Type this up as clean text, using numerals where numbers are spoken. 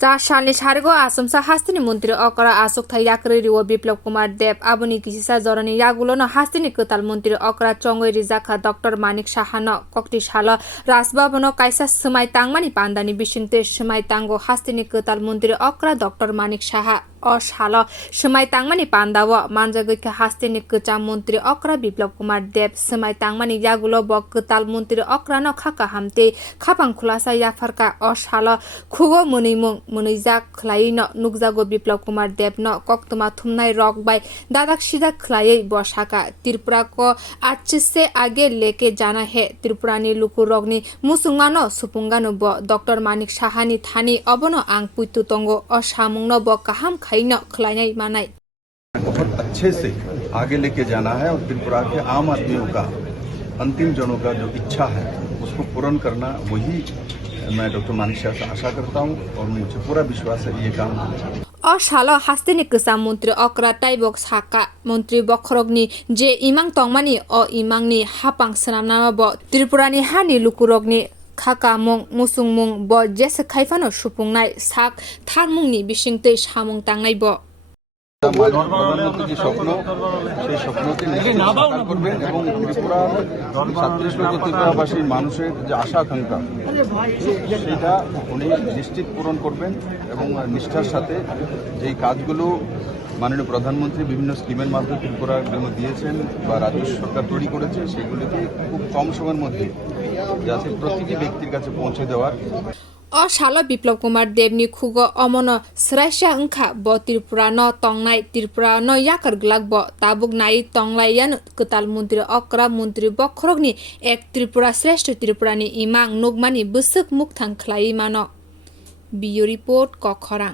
सालनि सारगो आसमसा हास्तिनि मन्त्री अकरा आशोक थाइयाकरे रिओ बिप्लव कुमार देव आबुनि किसिसा जरनि यागुलोन हास्तिनि कताल मन्त्री अकरा चंगै रिजाखा डॉक्टर मानिक साहान कक्ति साल राजभवन काइसा समाय तांगमानि पान्दानि बिसिंते समाय तांगो हास्तिनि कताल मन्त्री अकरा डॉक्टर मानिक साहा असाल समाय तांगमानि पान्दाव मानजागैखा हास्तिनि कचा मन्त्री अकरा बिप्लव कुमार देव समाय तांगमानि यागुलो ब कताल मन्त्री अकरा न खाका हामते खापां खुलासा याफारका असाल खुगो मुनिमुं मुनिजाक खलायै न नुकजागो बिप्लव कुमार देव न कक्तमा थुमनाय रक बाय दादाक सीधा खलायै बसाका त्रिपुरा को आज से आगे लेके जाना है त्रिपुरानि लुकु रगनि मुसुंगा न सुपुंगा न ब डॉक्टर मानिक साहानि थानी अबन आंग पुइतु तंगो असामुंग न ब काहाम खाइन खलायनाय मानाय बहुत अच्छे से आगे लेके जाना है और त्रिपुरा के आम आदमियों का अंतिम जनों का जो इच्छा है उसको पूर्ण करना वही मैं डॉक्टर मानिक शाह से आशा करता हूँ और मुझे पूरा विश्वास है ये काम असाल हास्तिनि कसा मन्त्री अकरा टाइबक साका मन्त्री बखरगनि जे इमांग तंगमानि अ इमांगनि हापां सनामना ब त्रिपुरानि हानि लुकुरगनि खाका मुं मुसुं मुं ब जेसे खाइफानो सुपुंनाय साक थारमुंनि बिसिंतै सामुं तांनाय ब প্রধানমন্ত্রী স্বপ্ন সেই স্বপ্নকে সাকার করবেন এবং ত্রিপুরার ত্রিপুরাবাসীর মানুষের যে আশা আকাঙ্ক্ষা সেটা উনি নিশ্চিত পূরণ করবেন এবং নিষ্ঠার সাথে যেই কাজগুলো মাননীয় প্রধানমন্ত্রী বিভিন্ন স্কিমের মাধ্যমে ত্রিপুরার জন্য দিয়েছেন বা রাজ্য সরকার তৈরি করেছে সেগুলিকে খুব কম সময়ের মধ্যে যাতে প্রতিটি ব্যক্তির কাছে পৌঁছে দেওয়ার असाल बिप्लव कुमार देवनि खुग अमन सराइसा अंखा ब त्रिपुरा न तंगनाय त्रिपुरा न याकर ग्लाग ब ताबुक नाय तंगलायान कताल मन्त्री अकरा मन्त्री बखरगनि एक त्रिपुरा श्रेष्ठ त्रिपुरानि इमां नगमानि बसुक मुख थांख्लायै मान बियो रिपोर्ट कखरां।